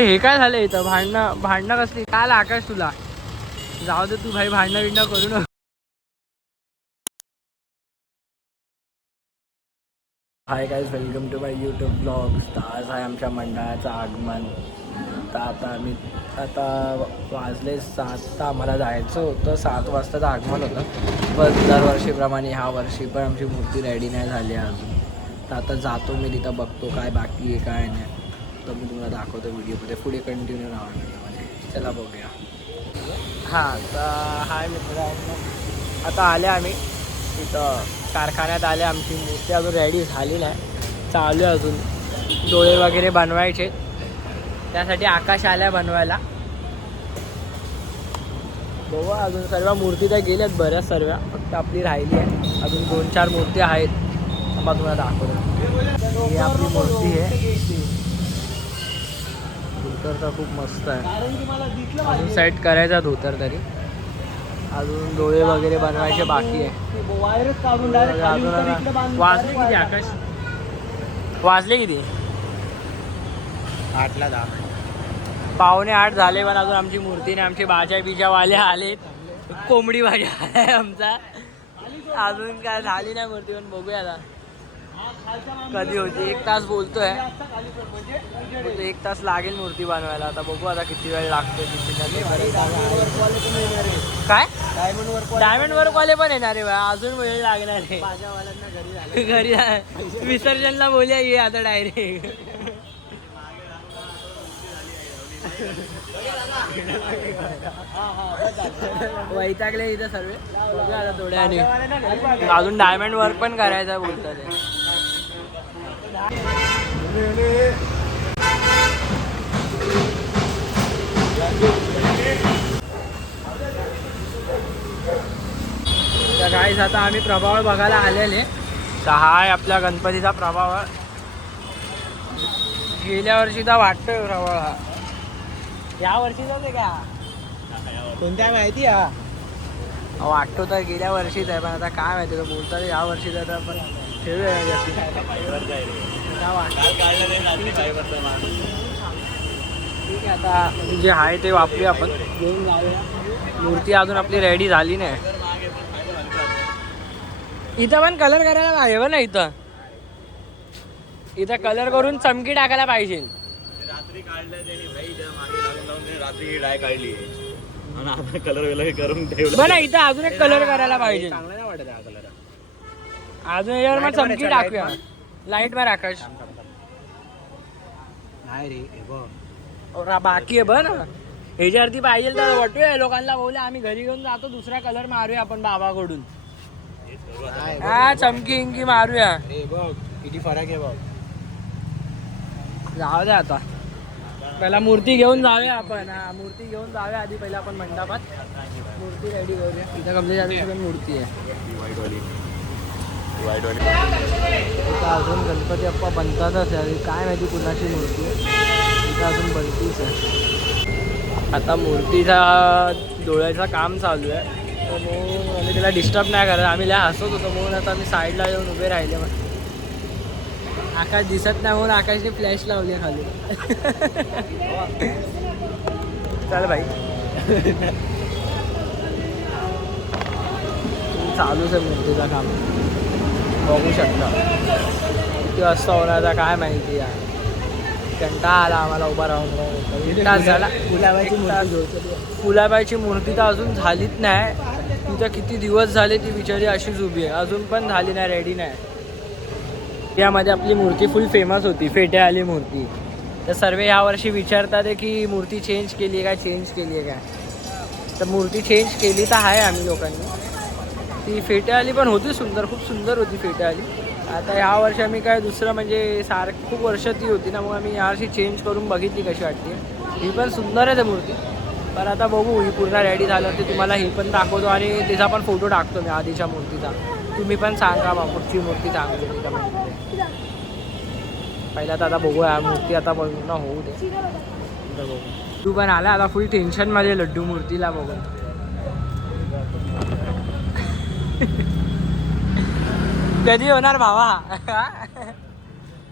हे काय झालं इथं भांडणं कसली काल आकाश तुला जाऊ दे तू भाई भांडणं बिंडणं करू नको. Hi guys welcome to my YouTube blogs. आज आहे आमच्या मंडळाचं आगमन. तर आता वाजले 7 तर आम्हाला जायचं होतं. 7 वाजताचं आगमन होतं. पण दरवर्षीप्रमाणे ह्या वर्षी पण आमची मूर्ती रेडी नाही झाली अजून. तर आता जातो मी तिथं बघतो काय बाकी आहे काय नाही. तर मी तुम्हाला दाखवतो व्हिडिओमध्ये. पुढे कंटिन्यू राहा व्हिडिओमध्ये. चला बघूया. हां तर हाय मित्रांनो, आता आले आम्ही तिथं कारखान्यात आले. आमची मूर्ती अजून रेडी झाली नाही, चालू आहे अजून. डोळे वगैरे बनवायचे, त्यासाठी आकाश आल्या बनवायला. बघू अजून सर्व मूर्ती तर गेल्यात बऱ्याच सर्व, फक्त आपली राहिली आहे. अजून 2-4 मूर्ती आहेत. मग तुम्हाला दाखवतो. ही आपली मूर्ती आहे. धोतर तर खूप मस्त आहे. अजून सेट करायचा धोतर तरी. अजून डोळे वगैरे बनवायचे बाकी आहे. वाजले किती आकाश? वाजले किती? 8ला 10. 7:45 झाले. पण अजून आमची मूर्तीने आमचे बिजावाले आलेत. कोंबडी भाज्या आहे आमचा. अजून काय झाली नाही मूर्ती, पण बघूया आता कधी होती. 1 तास बोलतोय, 1 तास लागेल मूर्ती बनवायला. आता बघू आता किती वेळ लागतो. काय डायमंड वर्क वाले पण येणार आहे बा. अजून वेळ लागणार आहे. घरी विसर्जनला बोलूया ये आता डायरेक्ट. वैतागले इथं सर्व. बघूया आता थोड्याने. अजून डायमंड वर्क पण करायचं बोलतात. तर गाईस आता आम्ही प्रभावळ बघायला आलेले. तर हा आहे आपल्या गणपतीचा प्रभावळ. गेल्या वर्षीचा वाटतोय प्रभावळ हा. या वर्षीचाच आहे का? कोणत्या माहिती हा? वाटतो तर गेल्या वर्षीच आहे, पण आता काय माहिती तर बोलतात या वर्षीचा. तर आपण ठेवूया. ठीक आहे, आता जे आहे ते वापरूया आपण. घेऊन जाऊया. मूर्ती अजून आपली रेडी झाली नाही. इथं पण कलर करायला पाहिजे ना. इथं कलर करून चमकी टाकायला पाहिजे. रात्री काढलं त्यांनी भाई, मागे लागून लावून रात्री डाय काढली आणि आपण कलर वेलर करून ठेवलं. बरं इथं अजून एक कलर करायला पाहिजे. चांगला नाही वाटत हा कलर. अजून यावर मग चमकी टाकूया. लाईट मार आकाश. नाही रे हे बघ, बाकी आहे बरं. ह्याच्यावरती पाहिजे तर वाटूया लोकांना. बोलले आम्ही घरी घेऊन जातो, दुसरा कलर मारूया आपण बाबाकडून. हा चमकी इंकी मारूया. हे बघ किती फरक आहे बघ. जाऊ दे आता. पहिला मूर्ती घेऊन जाऊया आपण. हा मूर्ती घेऊन जाऊया आधी. पहिला आपण मंडपात मूर्ती रेडी करूया. इथं कमले जाते मूर्ती आहे. इथं अजून गणपती बाप्पा बनतातच आहे. काय माहिती कुणाची मूर्ती आहे. इथं अजून बनतीच आहे. आता मूर्तीचा डोळ्याचं काम चालू आहे. तर म्हणून आम्ही त्याला डिस्टर्ब नाही करत. आम्ही लय हसत होतो म्हणून आता आम्ही साईडला येऊन उभे राहिले. मग आकाश दिसत नाही म्हणून आकाशने फ्लॅश लावली खाली. चल भाई. चालूच आहे मूर्तीचं काम. बघू शकता किती वाजता होणार काय माहिती आहे. कंटाळा आला आम्हाला उभा राहून. 1 तास झाला. फुलाबाईची मूर्ती तर अजून झालीच नाही. तिथं किती दिवस झाले ती बिचारी अशीच उभी आहे. अजून पण झाली नाही, रेडी नाही. त्यामध्ये आपली मूर्ती फुल फेमस होती, फेट्या आली मूर्ती. तर सर्व यावर्षी विचारतात की मूर्ती चेंज केली आहे काय. तर मूर्ती चेंज केली तर आहे आम्ही लोकांनी. ती फेट्या आली पण होती सुंदर, खूप सुंदर होती फेट्या आली. आता यावर्षी आम्ही काय दुसरं म्हणजे खूप वर्ष ती होती ना, मग आम्ही यावर्षी चेंज करून बघितली कशी वाटते. ही पण सुंदर आहे मूर्ती. पण आता बघू ही पूर्ण रेडी झाल्यावरती तुम्हाला ही पण दाखवतो आणि तिचा पण फोटो टाकतो मी आधीच्या मूर्तीचा. तुम्ही पण सांगा बा पुढची मूर्ती चांगली होती का म्हणजे. पहिला तर आता बघूया मूर्ती आता बघून होऊ दे. बघू तू पण आला आता फुल टेन्शनमध्ये लड्डू मूर्तीला बघून. कधी होणार भावा?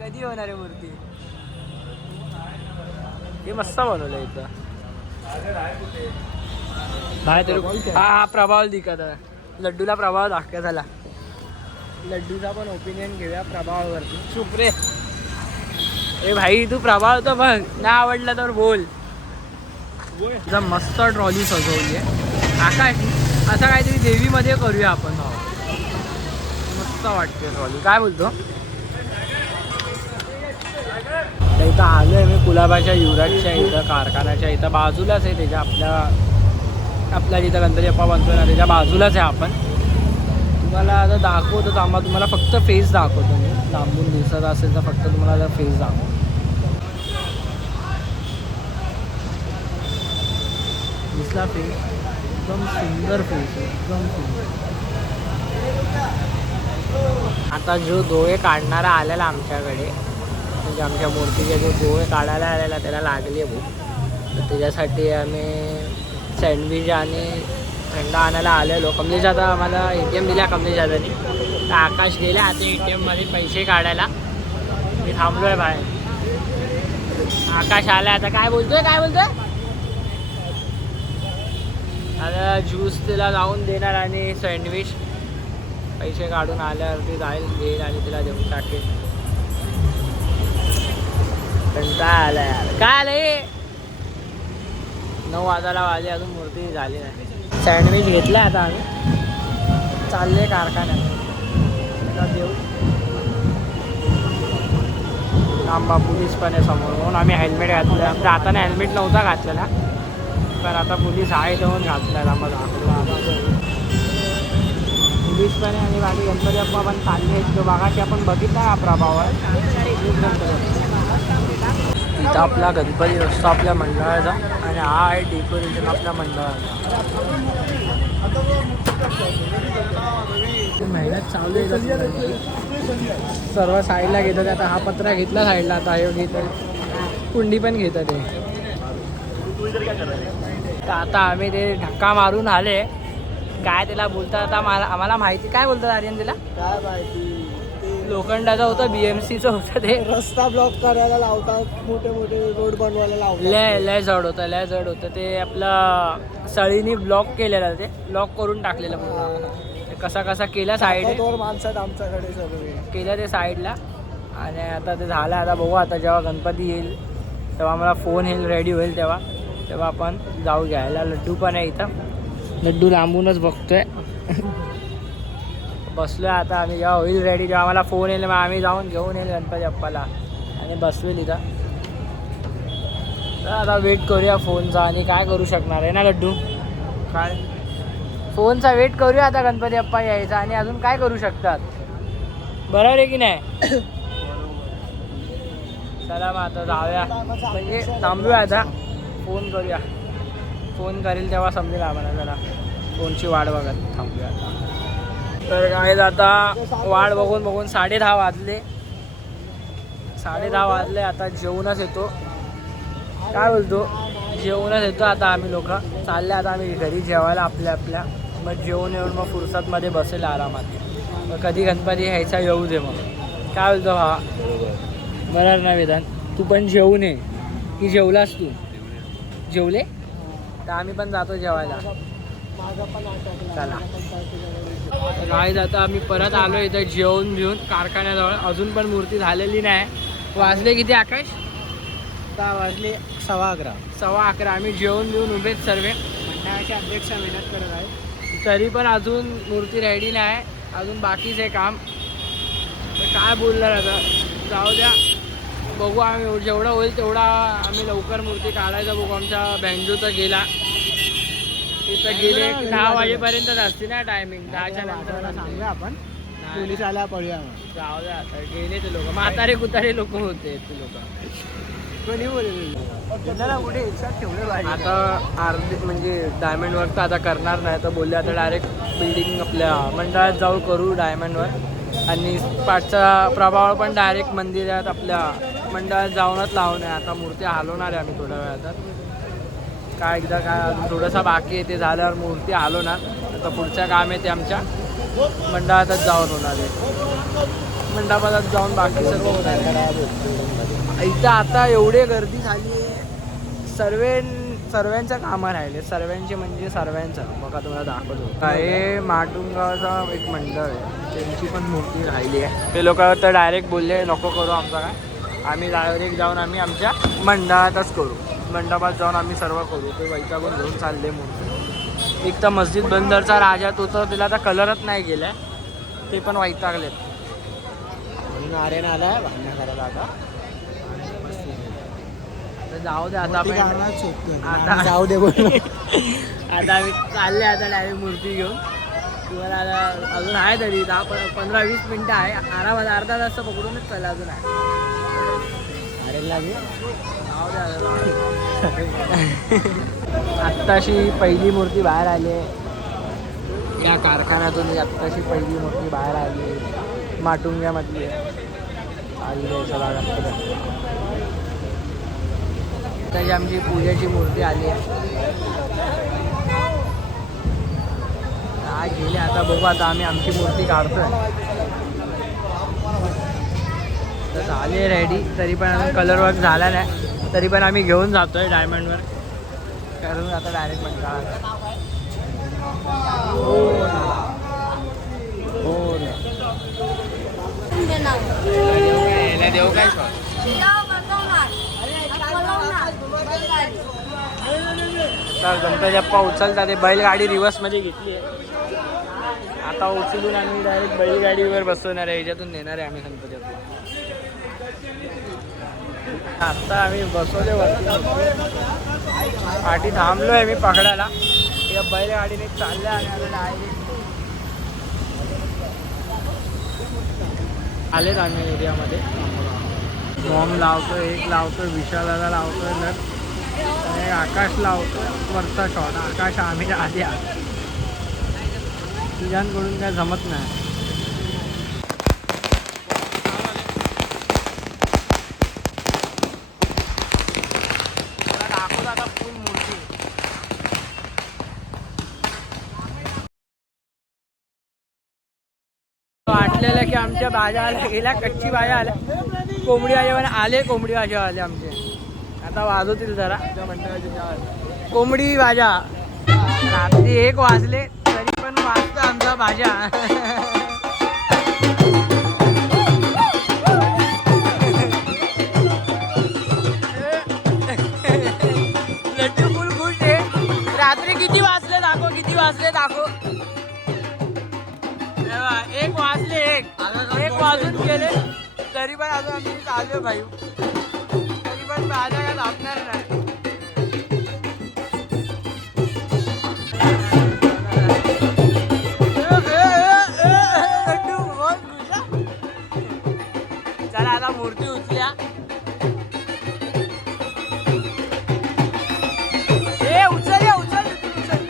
कधी होणार आहे मूर्ती? हे मस्त बनवलं इथं. बाहेर हा प्रभाव दिखत आहे. लड्डूला प्रभाव दाखवा झाला. लड्डूचा पण ओपिनियन घेऊया प्रभावावरती. चुप रे. ए भाई तू प्रभाव तर बघ, नाही आवडला तर बोल. एकदम मस्त ट्रॉली सजवली आहे. आकाश असं काहीतरी देवीमध्ये करूया आपण. मस्त वाटते ट्रॉली. काय बोलतो? इथं आलोय मी कुलाबाच्या युवराजच्या इथं कारखान्याच्या इथं बाजूलाच आहे त्याच्या आपल्या जिथं गणपती बाप्पा बनतो ना त्याच्या बाजूलाच आहे आपण. तुम्हाला आता दाखवतो थांबा. तुम्हाला फक्त फेस दाखवतो मी. लांबून दिसत असेल तर फक्त तुम्हाला फेस दाखवतो. दिसला फेस? एकदम सुंदर फेस आहे. एकदम सुंदर. आता जो डोळे काढणारा आलेला आमच्याकडे म्हणजे आमच्या मूर्तीचे जो डोळे काढायला आलेला त्याला लागली आहे भूक. तर त्याच्यासाठी आम्ही सँडविच आणि थंड आणायला आलेलो. कमलेश आता आम्हाला ATM दिला कमलेश दादानी. तर आकाश गेला आता ATMमध्ये पैसे काढायला. मी थांबलो आहे बाहेर. आकाश आला आता. काय बोलतोय? आता ज्यूस तिला जाऊन देणार आणि सँडविच पैसे काढून आल्यावरती जाईल घेईल आणि तिला देऊन टाकेल. पण काय आलं यार? काय आलं हे? 9 वाजायला वाजले अजून मूर्ती झाली नाही. सँडविच घेतला आता आम्ही. चालले कारखान्यात. देऊ आंबा पोलीस पण आहे समोर म्हणून आम्ही हेल्मेट घातलं. आमच्या हाताने हेल्मेट नव्हता घातलेला पण आता पोलीस आहे देऊन घातलेला. मग पोलीस पण आहे आणि बाकी गणपती बाप्पा पण चालले. तो बघाची आपण बघितला हा प्रभाव आहे. इथं आपला गणपती असतो आपल्या मंडळाचा आणि हा आहे डेकोरेशन आपल्या मंडळाचा. मेहनत चालू आहे. सर्व साईडला घेतात. आता हा पत्रा घेतला साईडला. आता हे घेतात. कुंडी पण घेतात हे. तर आता आम्ही ते धक्का मारून आले. काय त्याला बोलतात आता आम्हाला माहिती. काय बोलतात आर्यन त्याला? काय माहिती. लोखंडाचं होतं BMCचं होतं ते. रस्ता ब्लॉक करायला लावतात. मोठे रोड बनवायला लावतात. लय जड होतं ते. आपलं सळीनी ब्लॉक केलेलं. ते ब्लॉक करून टाकलेलं पूर्ण. कसा केला साईड माणसात आमच्याकडे सगळे केलं ते साईडला. आणि आता ते झालं. आता बघू आता जेव्हा गणपती येईल तेव्हा मला फोन येईल रेडी होईल तेव्हा आपण जाऊ घ्यायला. लड्डू पण आहे इथं. लड्डू लांबूनच बघतोय. बसलोय आता आम्ही. जेव्हा होईल रेडी जेव्हा मला फोन येईल मग आम्ही जाऊन घेऊन येईल गणपती बाप्पाला आणि बसवेल इथं. तर आता वेट करूया फोनचा. आणि काय करू शकणार आहे ना लड्डू? काय फोनचा वेट करूया आता गणपती बाप्पा यायचा. आणि अजून काय करू शकतात? बरोबर आहे की नाही? चला मग आता जाऊया. म्हणजे थांबूया आता. फोन करूया. फोन करेल तेव्हा समजेल आम्हाला. जरा फोनची वाट बघत थांबूया आता. तर काय आता वाट बघून 10:30 वाजले. 10:30 वाजले. आता जेवूनच येतो. काय बोलतो? जेवूनच येतो आता. आम्ही लोक चालले आता आम्ही घरी जेवायला आपल्या. मग जेवून येऊन मग फुरसतमध्ये बसेल आरामात. मग कधी गणपती यायचा येऊ दे. मग काय बोलतो हा? बरोबर ना विधान? तू पण जेवून ये की जेवलास तू? जेवले? तर आम्ही पण जातो जेवायला. चला काय आता आम्ही परत आलो इथं जेवून घेऊन कारखान्याजवळ. अजून पण मूर्ती झालेली नाही. वाजले किती आकाश? 10 वाजले. 11:15. 11:15. आम्ही जेवून घेऊन उभेच सर्व. मंडळाचे अध्यक्ष मेहनत करत आहेत. तरी पण अजून मूर्ती रेडी नाही. अजून बाकीच आहे काम. तर काय बोलणार आता? जाऊ द्या. बघू आम्ही जेवढा होईल तेवढा आम्ही लवकर मूर्ती काढायचा बघू. आमच्या बँजो तर गेला. तिथं गेले 10 वाजेपर्यंतच असते ना टायमिंग. 10च्या नंतर सांगूया आपण. पोलीस आल्या पळूया. जाऊ द्या आता. गेले ते लोक. म्हातारे कुतारे लोक होते ते लोक. कोणी कुठे एकसाथ ठेवले पाहिजे. आता अर्धी म्हणजे डायमंडवर तर आता करणार नाही. तर बोलले आता डायरेक्ट बिल्डिंग आपल्या मंडळात जाऊ करू डायमंडवर. आणि पाठचा प्रभाव पण डायरेक्ट मंदिरात आपल्या मंडळात जाऊनच लावून आहे. आता मूर्ती हलवणार आहे आम्ही थोड्या वेळात. काय अजून थोडंसं बाकी आहे. ते झाल्यावर मूर्ती हलवणार. आता पुढचं काम आहे ते आमच्या मंडळातच जाऊन होणार आहे. मंडपात जाऊन बाकी सर्व होणार आहे. इथं आता एवढी गर्दी झाली आहे. सर्वांचं कामं राहिले, सर्वांचे म्हणजे सर्वांचं. बघा तुम्हाला दाखवतो. हे माटुंगाचा एक मंडळ आहे, त्यांची पण मूर्ती राहिली आहे. ते लोक तर डायरेक्ट बोलले नको करू आमचा काय, आम्ही डायरेक्ट जाऊन आम्ही आमच्या मंडळातच करू, मंडपात जाऊन आम्ही सर्व करू. ते वैतागून घेऊन चालले मूर्ती. एक तर मस्जिद बंदरचा राजा तो तर तिला आता कलरच नाही गेलाय, ते पण वैतागलेत. आर्यन आलाय भांडण करायला आता. जाऊ दे आता आता जाऊ दे बोल. आता आम्ही चालले आता डायरेक्ट मूर्ती घेऊन. तुम्हाला आता अजून आहे तरी 10-15-20 मिनटं आहे आरामात, अर्धा तास पकडूनच चालला अजून आहे. आर्यनला जाऊ दे. आत्ताशी पहिली मूर्ती बाहेर आली आहे या कारखान्यातून. आत्ताशी पहिली मूर्ती बाहेर आली आहे माटुंग्यामधली आली आहे. चला त्याची आमची पूजेची मूर्ती आली आहे. गेले आता बघू. आता आम्ही आमची मूर्ती काढतोय तर झाली रेडी. तरी पण अजून कलर वर्क झाला नाही, तरी पण आम्ही घेऊन जातोय डायमंडवर, कारण आता डायरेक्ट म्हणता देऊ काय तर गणपती बाप्पा उचलतात. ते बैलगाडी रिव्हर्समध्ये घेतली आहे. आता उचलून आम्ही डायरेक्ट बैलगाडीवर बसवणार आहे, याच्यातून नेणार आहे आम्ही गणपती बाप्पा. आत्ता आम्ही बसवले वरती, पाठी थांबलो आहे मी पकडायला. या बैलगाडीने चालल्या आणि आता डायरेक्ट आलेच आम्ही एरियामध्ये. बॉम्ब लावतो, एक लावतो, विशालाला लावतोय नट, आणि आकाश लावतो वरचा शॉट. आकाश आम्ही आधी तुझ्यांकडून काय जमत नाही. दाखवतो आता फुल मूर्ती. वाटलेलं की आमच्या भाज्या आल्या गेल्या, कच्ची भाज्या आल्या, कोंबडी भाज्या आले, कोंबडी भाज्या आले आमचे. आता वाजवतील जरा कोंबडी भाज्या. रात्री 1 वाजले तरी पण वाजतं आमचा भाज्या. लड्डू फुल खुश आहे. रात्री किती वाजले दाखव, किती वाजले दाखव. 1 वाजले, 1 वाजून गेले तरी पण अजून आम्ही चालू भाई. तरी पण भाज्या काय लागणार नाही. चला आता मूर्ती उचल्या. उचल या, उचल उचल.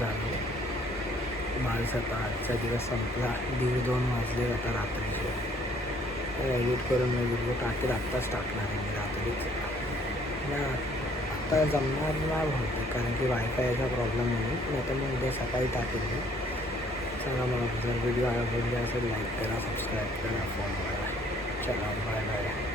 झाले. माणसाचा आजचा दिवस संपला. 1:30-2 वाजले आता रात्रीचे. एडिट करून व्हिडिओ टाकेल, आत्ताच टाकणार आहे मी रात्रीच. आता जमणार नाही होते कारण की वायफायचा प्रॉब्लेम म्हणून. नाही तर मग उद्या सकाळी टाकेल मी. चला मग जर व्हिडिओ आवडले असेल लाईक करा, सबस्क्राईब करा, फॉलो करा. चला बाय बाय.